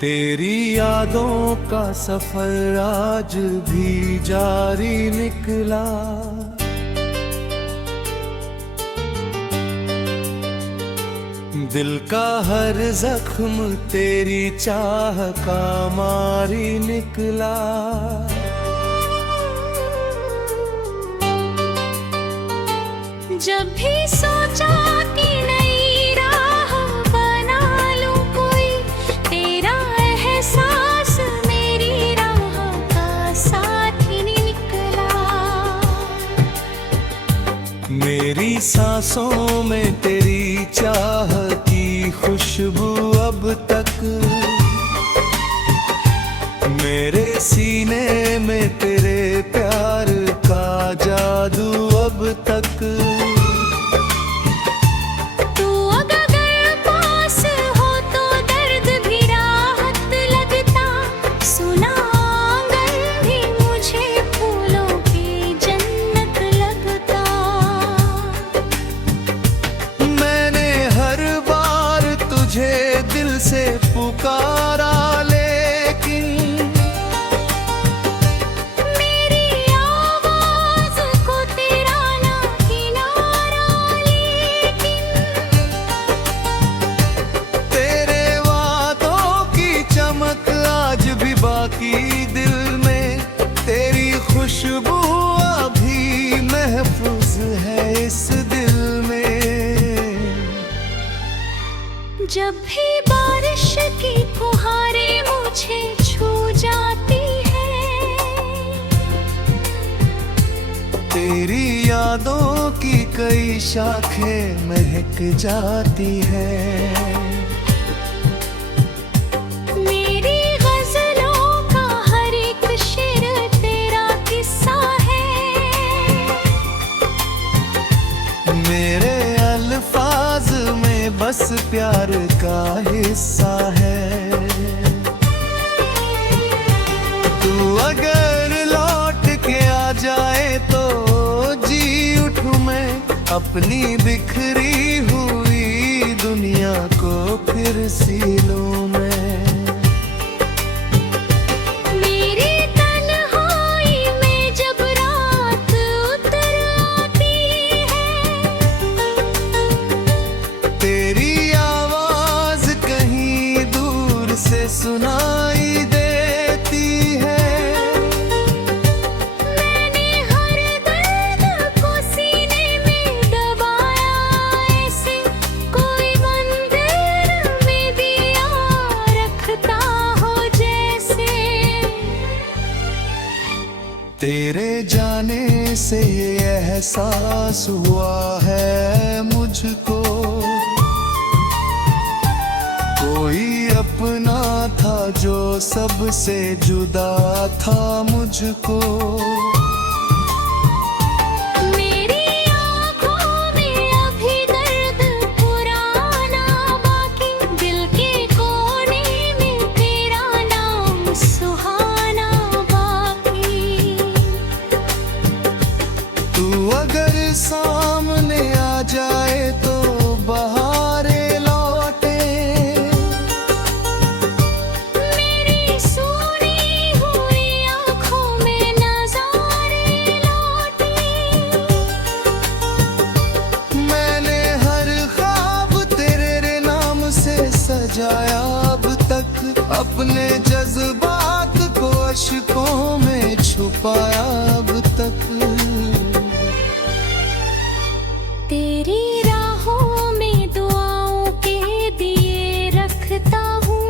तेरी यादों का सफर आज भी जारी निकला। दिल का हर जख्म तेरी चाह का मारी निकला। जब भी सोचा कि नई राह बना लूं कोई, तेरा एहसास मेरी राह का साथ ही निकला। मेरी सांसों में तेरी चाह की खुशबू अब तक, मेरे सीने में तेरे प्यार का जादू अब तक। दिल से पुकारा लेकिन मेरी आवाज को तेरा ना किनारा, लेकिन तेरे वादों की चमक आज भी बाकी दिल में, तेरी खुशबू अभी महफूज है इस दिल में। जब भी बारिश की फुहारें मुझे छू जाती है, तेरी यादों की कई शाखें महक जाती है। मेरी गजलों का हर एक शेर तेरा किस्सा है, मेरे अल्फाज में बस प्यार का हिस्सा है। तू अगर लौट के आ जाए तो जी उठूं मैं, अपनी बिखरी हुई दुनिया को फिर सी लूं मैं। मेरी तन्हाई में जब रात उतर आती है, तेरी आवाज कहीं दूर से सुनाई देती है। मैंने हर दर्द को सीने में दबाया, ऐसे कोई मंदिर में दिया रखता हो जैसे। तेरे जाने से ये एहसास हुआ है मुझको, कोई अपना था जो सबसे जुदा था मुझको। मेरी आँखों में अभी दर्द पुराना बाकी, दिल के कोने में तेरा नाम सुहाना बाकी। तू अगर सामने आ जाए तो बहारे लौटे, मेरी सुनी हुई आँखों में नज़ारे लौटे। मैंने हर ख्वाब तेरे नाम से सजाया अब तक, अपने जज्बात को अश्कों में छुपाया अब तक। तेरी राहों में दुआओं के दिए रखता हूँ,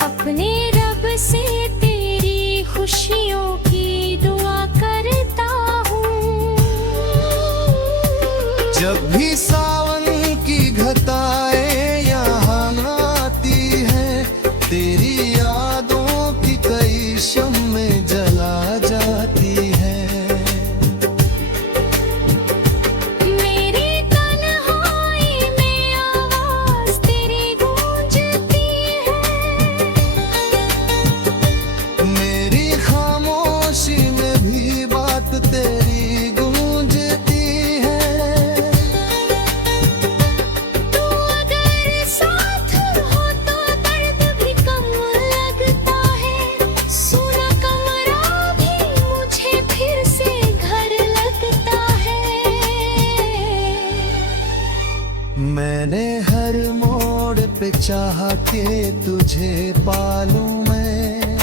अपने रब से तेरी खुशियों की दुआ करता हूँ। जब भी सावन की घटाएं यहाँ आती हैं, तेरी यादों की कई शम्में जला जाती हैं। मेरी तन्हाई में आवाज तेरी गूंजती है, मेरी खामोशी में भी बात तेरी गूंजती है। चाहा के तुझे पालूं मैं,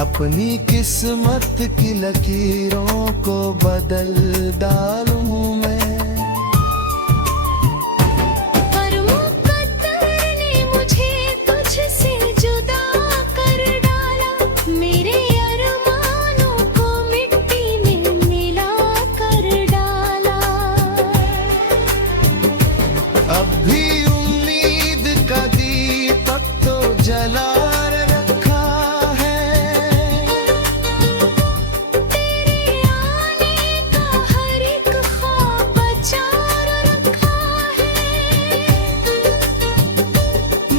अपनी किस्मत की लकीरों को बदल डालूं मैं। पर मुकद्दर ने मुझे तुझसे जुदा कर डाला, मेरे अरमानों को मिट्टी में मिला कर डाला। अब भी उम्मीद का दीपक तो जला रखा है, तेरे आने का हर एक ख्वाब बचा रखा है।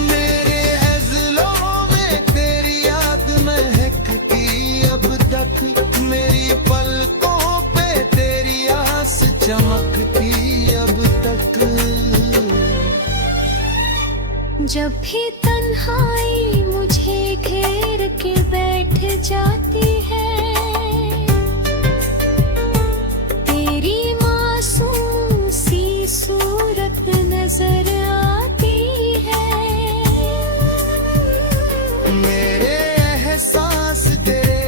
मेरे अज़लों में तेरी याद महकती अब तक, मेरी पलकों पे तेरी आस चमकती अब तक। जब भी तन्हाई मुझे घेर के बैठ जाती है, तेरी मासूम सी सूरत नजर आती है। मेरे एहसास तेरे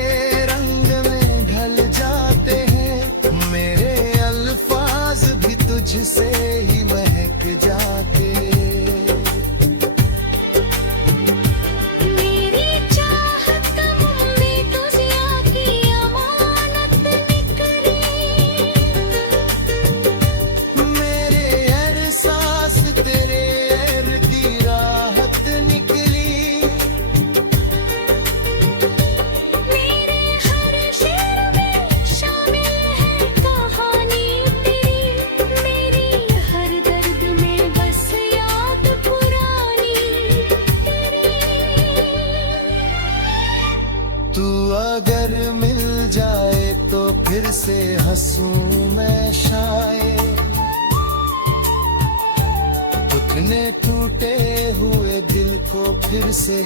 रंग में ढल जाते हैं, मेरे अल्फाज भी तुझसे ही महक जाते। मेरी चाहत में तुझिया की अमानत निकली, मेरे एहसास तेरे अर्दी राहत निकली। मेरे हर शेर में शामिल है कहानी तेरी, मेरी हर दर्द में बस याद पुरानी तेरी। तू अगर मिल जाए तो फिर से हंसूं मैं शायद, अपने टूटे हुए दिल को फिर से।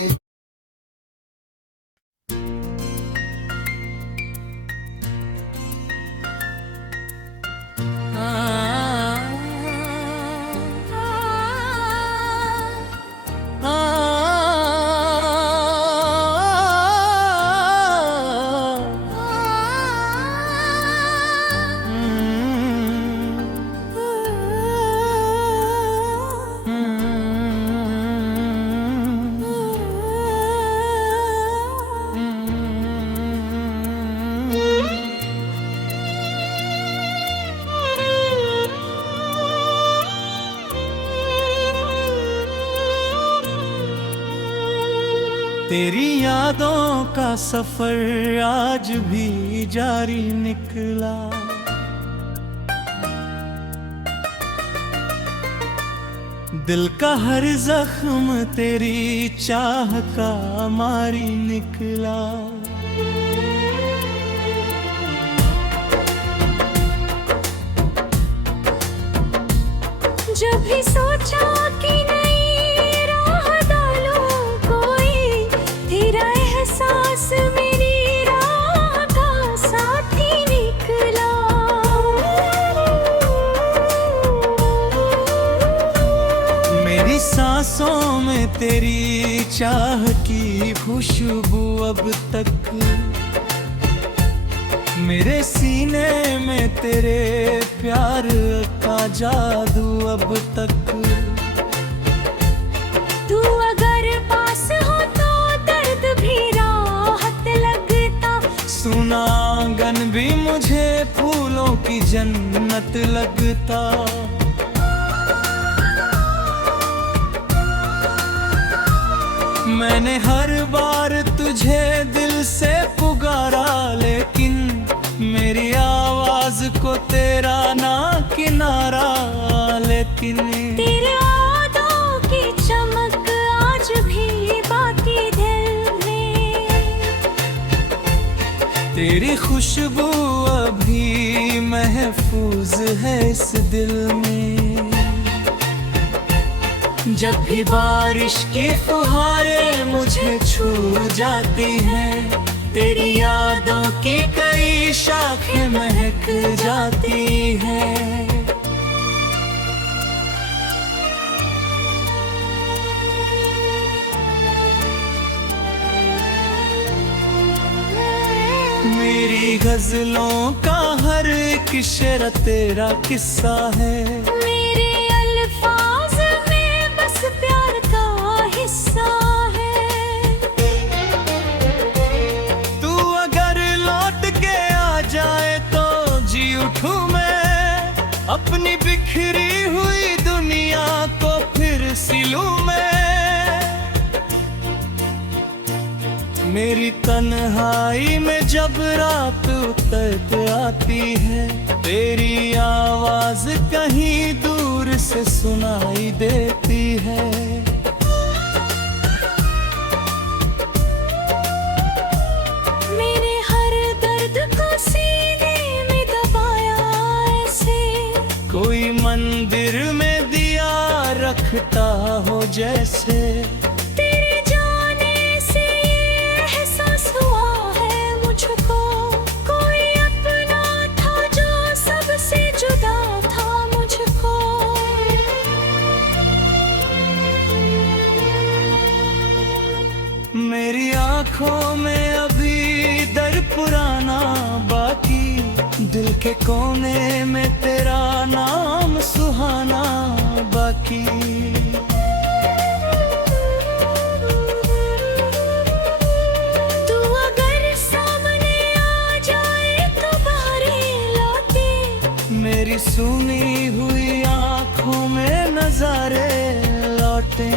तेरी यादों का सफर आज भी जारी निकला, दिल का हर जख्म तेरी चाह का मारी निकला। जब भी सोचा कि नई राह डालूं कोई, तेरा एहसास मेरी राह का साथी निकला। मेरी सांसों में तेरी चाह की खुशबू अब तक, मेरे सीने में तेरे प्यार का जादू अब तक। तू अगर पास हो तो दर्द भी राहत लगता, सुना आंगन भी मुझे फूलों की जन्नत लगता। मैंने हर बार तुझे दिल से पुकारा, लेकिन मेरी आवाज को तेरा ना किनारा। लेकिन तेरे यादों की चमक आज भी बाकी दिल में, तेरी खुशबू अभी महफूज है इस दिल में। जब भी बारिश की फुहारें मुझे छू जाती हैं, तेरी यादों की कई शाखें महक जाती हैं। मेरी गजलों का हर एक शेर तेरा किस्सा है। मेरे अल्फाज में बस प्यार का हिस्सा है। तू अगर लौट के आ जाए तो जी उठूं मैं, अपनी बिखरी हुई दुनिया को फिर सिलूं मैं। मेरी तन्हाई में जब रात उतर आती है, तेरी आवाज कहीं दूर से सुनाई देती है। मेरे हर दर्द को सीने में दबाया ऐसे, कोई मंदिर में दिया रखता हो जैसे। तेरे जाने से ये एहसास हुआ है मुझको, कोई अपना था जो सबसे जुदा था मुझको। मेरी आंखों में अभी दर्द पुराना बाकी, दिल के कोने में तेरा नाम सुहाना बाकी। तू अगर सामने आ जाए तो बाहरी लौटे, मेरी सुनी हुई आंखों में नजारे लौटे।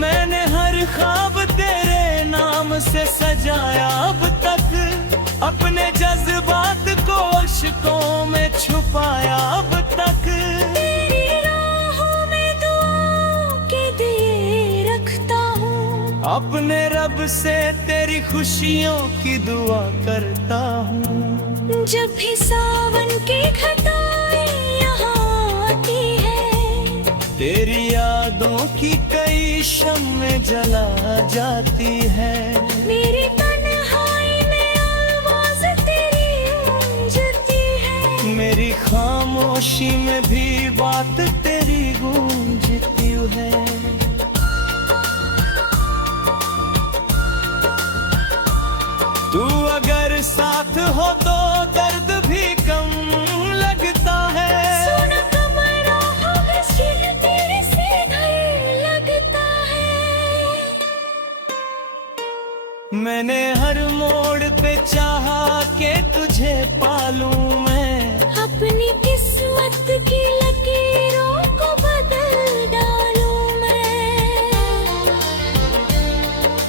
मैंने हर ख्वाब तेरे नाम से सजाया अब तक, अपने जज्बात को अश्कों में छुपाया अब तक। तेरी राहों में दुआओं के दिए रखता हूँ, अपने रब से तेरी खुशियों की दुआ करता हूँ। जब भी सावन की घटाएं यहाँ आती है, तेरी यादों की कई शम्में जला जाती है। मेरी तन्हाई में आवाज तेरी गूंजती है, मेरी खामोशी में भी बात तेरी गूंजती है। तू अगर साथ हो तो दर्द भी कम लगता है। सोना कमरा हमें सिर तेरे से घर लगता है। मैंने हर मोड़ पे चाहा कि तुझे पालूं मैं, अपनी किस्मत की लकीरों को बदल डालूं मैं,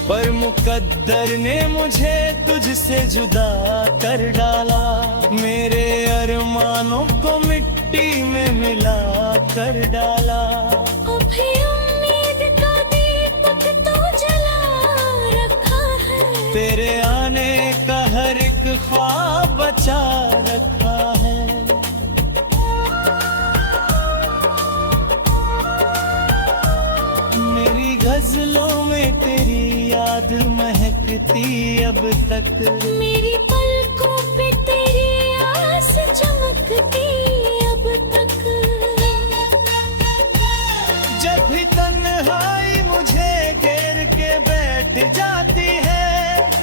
पर मुकद्दर ने मुझे तुझसे जुदा कर डाला। मेरे अरमानों को मिट्टी में मिला कर डाला। अभी उम्मीद का दीपक तो जला रखा है, तेरे आने का हर एक ख्वाब बचा रखा है। मेरी गजलों में तेरी याद महकती अब तक, मेरी पलकों पे तेरी आस चमकती अब तक। जब भी तन्हाई मुझे घेर के बैठ जाती है,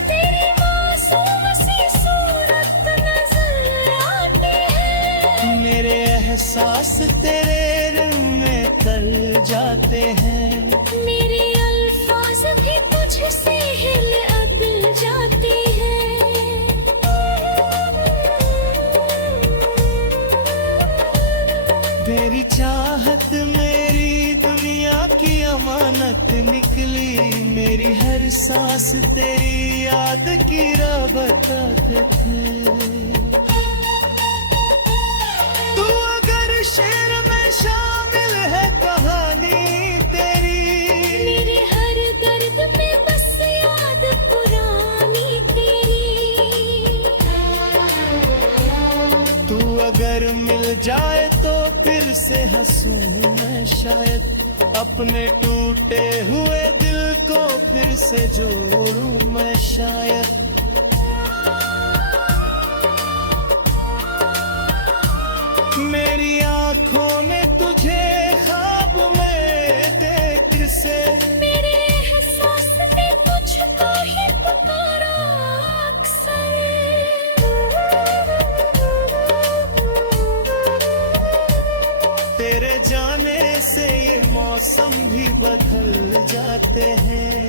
तेरी मासूम सी सूरत नजर आती है, मेरे एहसास तेरे रंग में तल जाते हैं। मेरे अल्फाज भी तुझसे हिल अदल जाते हैं। तेरी चाहत मेरी दुनिया की अमानत निकली, मेरी हर सांस तेरी याद की रबत है। तू अगर शेर में शामिल है कहानी तेरी, मेरे हर दर्द में बस याद पुरानी तेरी। तू अगर मिल जाए तो फिर से हंसूं मैं शायद, अपने टूटे हुए दिल को फिर से जोड़ूं मैं शायद। मेरी आंखों ने तुझे ख्वाब में देख से, मेरे एहसास ने तुझको ही पुकारा जाते हैं।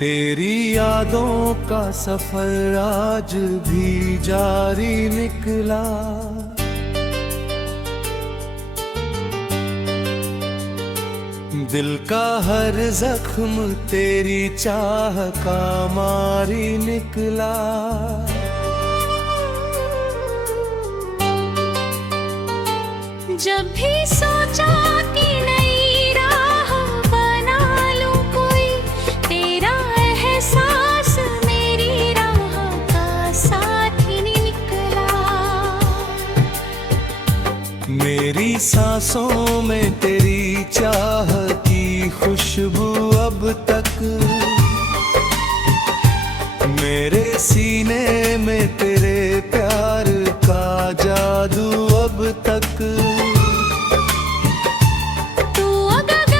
तेरी यादों का सफर आज भी जारी निकला, दिल का हर जख्म तेरी चाह का मारी निकला। जब भी सोचा कि नई राह बना लूं कोई, तेरा एहसास मेरी राह का साथी निकला। मेरी सांसों में तेरी चाह की खुशबू अब तक, मेरे सीने में तेरे प्यार का जादू अब तक। तू अगर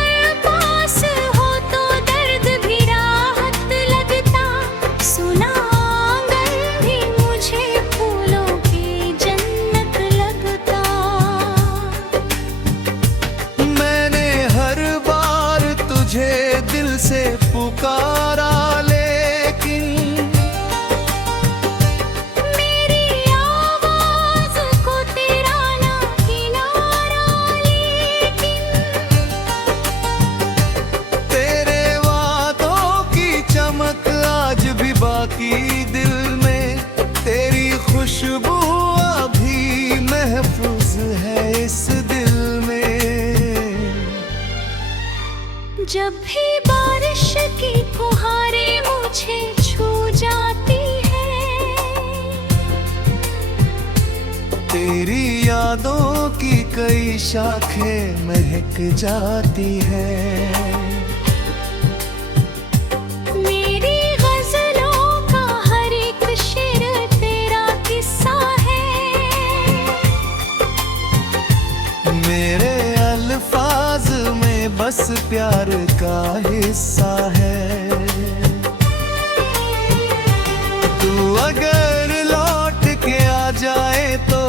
पास हो तो दर्द भी राहत लगता, सुना आंगन भी मुझे फूलों की जन्नत लगता। मैंने हर बार तुझे दिल से पुकारा, बाकी दिल में तेरी खुशबू अभी महफूज है इस दिल में। जब भी बारिश की फुहारें मुझे छू जाती है, तेरी यादों की कई शाखें महक जाती है। मेरे अल्फाज में बस प्यार का हिस्सा है। तू अगर लौट के आ जाए तो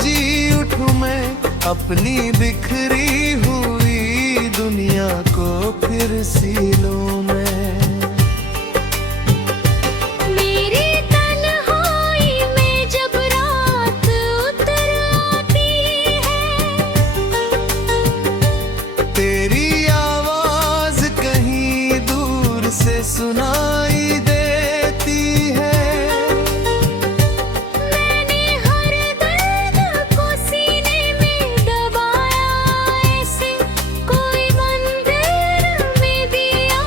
जी उठूं मैं अपनी बिखरी हुई दुनिया को फिर सी लूं मैं। सुनाई देती है, मैंने हर दर्द को सीने में दबाया, ऐसे कोई मंदिर में दिया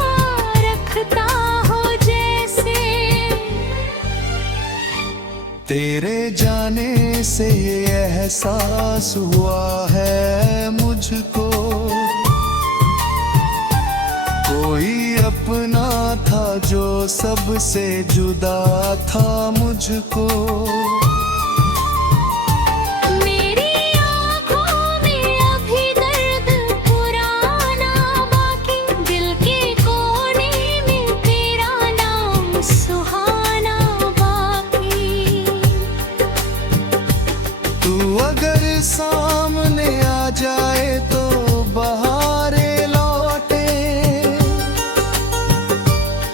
रखता हो जैसे। तेरे जाने से ये एहसास हुआ है मुझको, कोई अपना था जो सबसे जुदा था मुझको। मेरी आँखों में अभी दर्द पुराना बाकी, दिल के कोने में तेरा नाम सुहाना बाकी। तू अगर सामने आ जाए तो बहारे लौटे,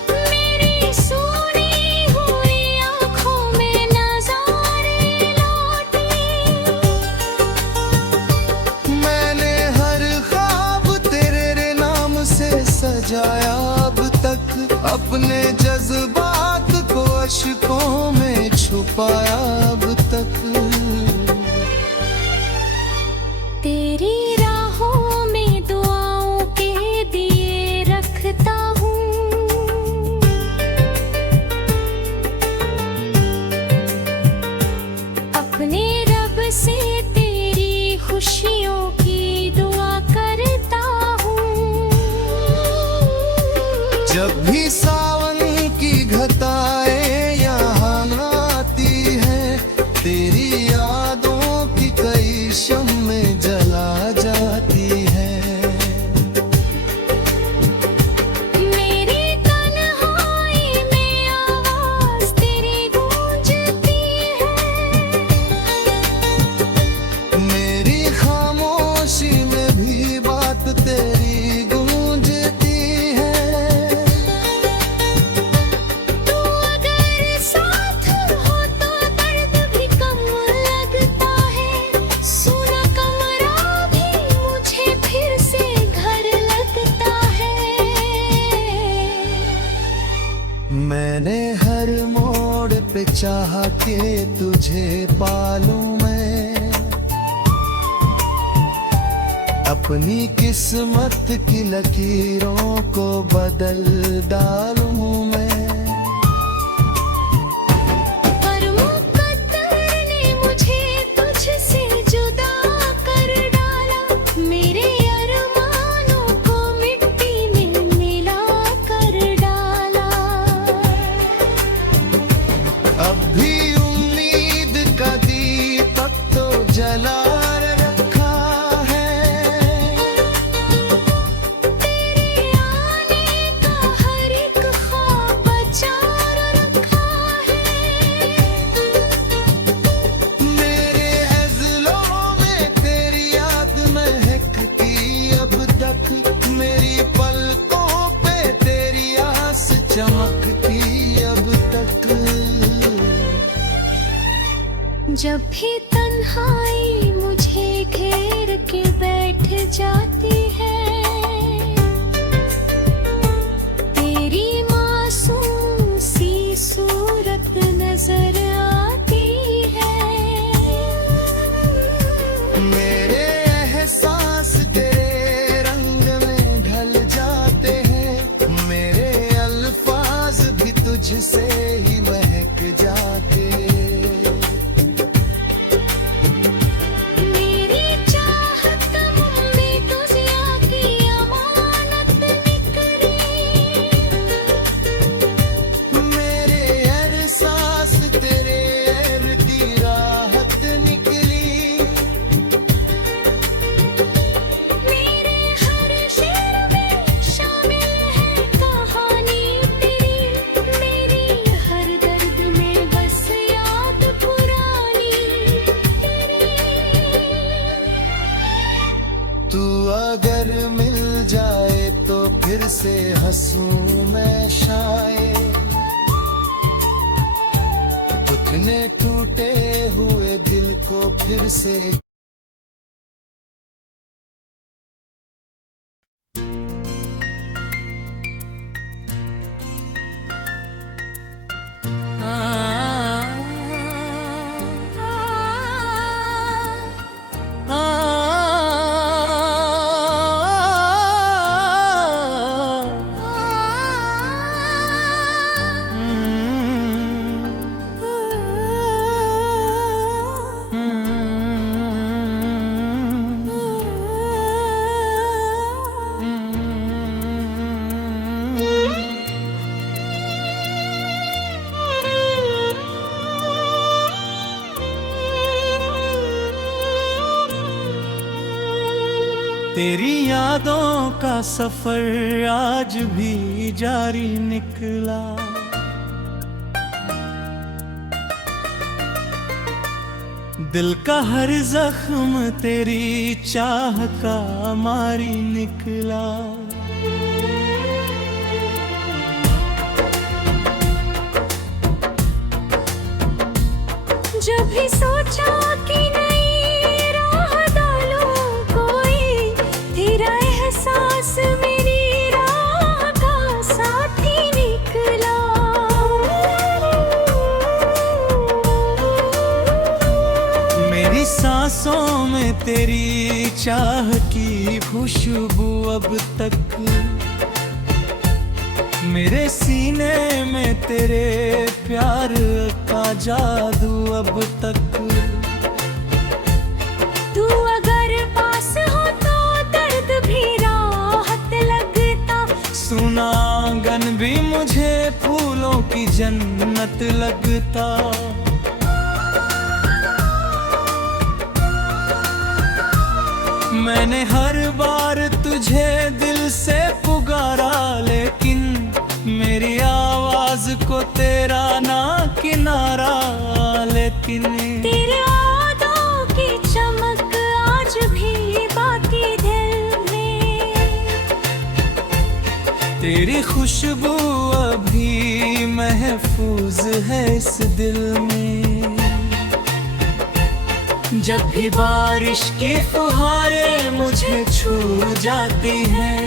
मेरी सुनी हुई आँखों में नजारे मोड़ पे चाह के तुझे पालूं मैं, अपनी किस्मत की लकीरों को बदल डालूं मैं। अब भी उम्मीद का दीपक तो जला रखा है, तेरे आने का हर एक ख्वाब बचा रखा है। मेरे अज़लों में तेरी याद महकती अब तक, मेरी पलकों पे तेरी आस चमकती अब तक। जब भी तन्हाई मुझे घेर के बैठ जाती है, तेरी मासूम सी सूरत नजर आती है। मेरे एहसास तेरे रंग में ढल जाते हैं, मेरे अल्फाज भी तुझसे ही महक जाते। तू अगर मिल जाए तो फिर से हंसूं मैं शायद, अपने टूटे हुए दिल को फिर से। तेरी यादों का सफर आज भी जारी निकला, दिल का हर जख्म तेरी चाह का मारी निकला। जब भी सोचा कि नई राह डालूं कोई, तेरा एहसास मेरी राह का साथी निकला। मेरी सांसों में तेरी चाह की खुशबू अब तक, मेरे सीने में तेरे प्यार का जादू अब तक। तू अगर पास हो तो दर्द भी राहत लगता, सुना आंगन भी मुझे फूलों की जन्नत लगता। मैंने हर बार तुझे दिल से पुकारा, लेकिन मेरी आवाज को तेरा ना किनारा। लेकिन तेरे यादों की चमक आज भी बाकी दिल में, तेरी खुशबू अभी महफूज है इस दिल में। जब भी बारिश की फुहारें मुझे छू जाती हैं,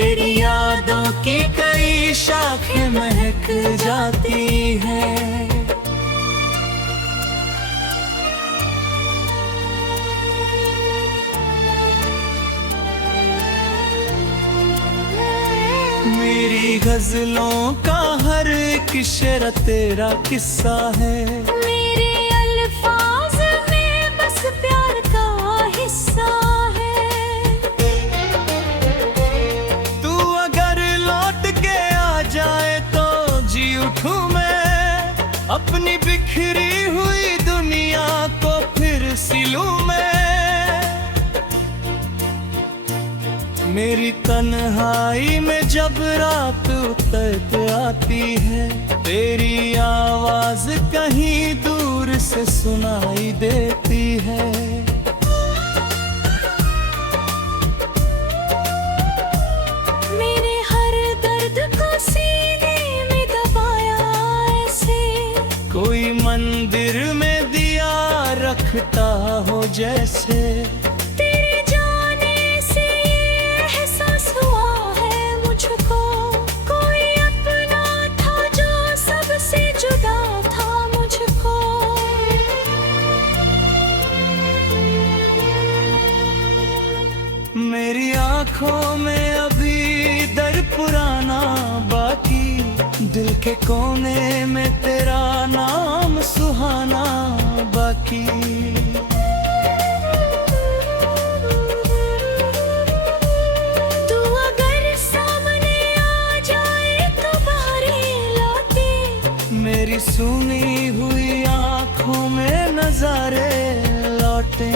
तेरी यादों की कई शाखें महक जाती है। मेरी गजलों का हर एक शेर तेरा किस्सा है। मेरे अल्फाज में बस प्यार का हिस्सा है। तू अगर लौट के आ जाए तो जी उठूं मैं, अपनी बिखरी हुई दुनिया को फिर सिलूं मैं। मेरी तन्हाई में जब रात उतर आती है, तेरी आवाज कहीं दूर से सुनाई देती है। मेरे हर दर्द को सीने में दबाया ऐसे, कोई मंदिर में दिया रखता हो जैसे। मेरी आंखों में अभी दर्द पुराना बाकी, दिल के कोने में तेरा नाम सुहाना बाकी। तू अगर सामने आ जाए तो बारी लौटे, मेरी सुनी हुई आंखों में नजारे लौटे।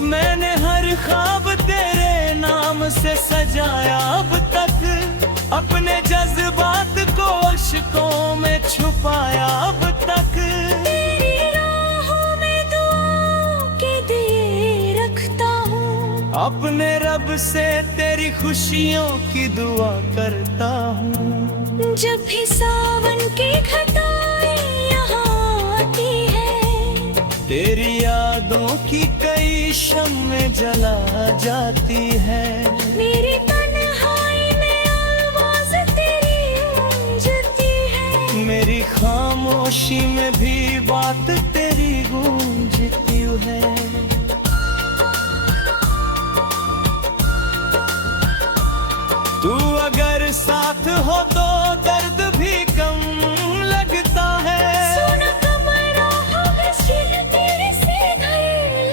मैंने हर ख्वाब तेरे नाम से सजाया अब तक, अपने जज्बात को अश्कों में छुपाया अब तक। तेरी राहों में दुआओं के दिए रखता हूँ, अपने रब से तेरी खुशियों की दुआ करता हूँ। जब भी सावन की घटाएं यहाँ आती है, तेरी यादों की कई शम्में जला जाती है। मेरी तन्हाई में आवाज तेरी गूंजती है, मेरी खामोशी में भी बात तेरी गूंजती है। तू अगर साथ हो तो दर्द भी कम लगता है। सोना कमरा हमें सिर तेरे से घर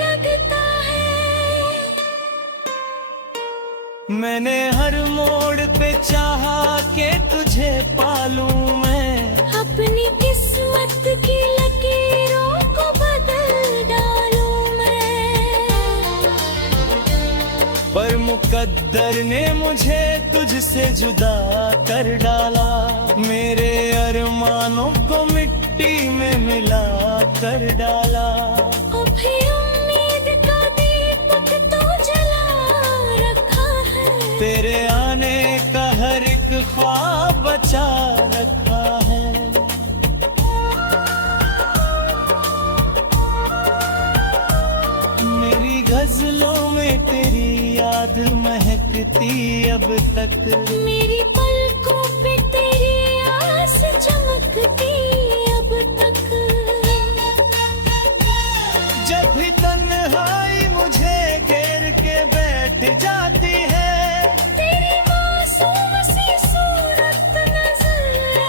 लगता है। मैंने हर मोड़ पे चाहा कि तुझे पालूं मैं, अपनी किस्मत की लकीरों को बदल डालूं मैं। पर मुकद्दर ने मुझे तुझसे जुदा कर डाला, मेरे अरमानों को मिट्टी में मिला कर डाला। अभी उम्मीद का दीपक तो जला रखा है, तेरे आने का हर एक ख्वाब बचा रखा है। मेरी गजलों में तेरी याद महकती अब तक, मेरी पलकों पे तेरी आस चमकती अब तक। जब भी तन्हाई मुझे घेर के बैठ जाती है, तेरी मासूम सी सूरत नजर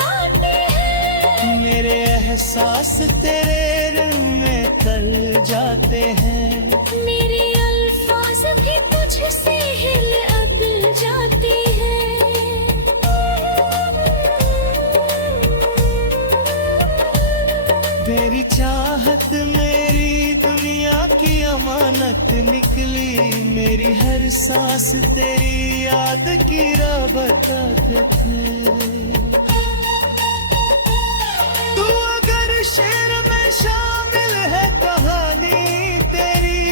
आती है। मेरे एहसास तेरे रंग में तल जाते हैं। मेरे अल्फाज भी तुझसे हिल अदल जाते हैं। तेरी चाहत मेरी दुनिया की अमानत निकली, मेरी हर सांस तेरी याद की राबत है। तू अगर शेर में शामिल है कहानी तेरी,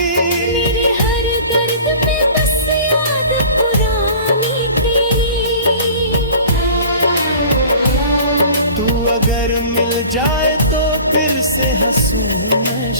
मेरे हर दर्द में बस याद पुरानी तेरी। तू अगर मिल जाए तो फिर से हंसूं मैं।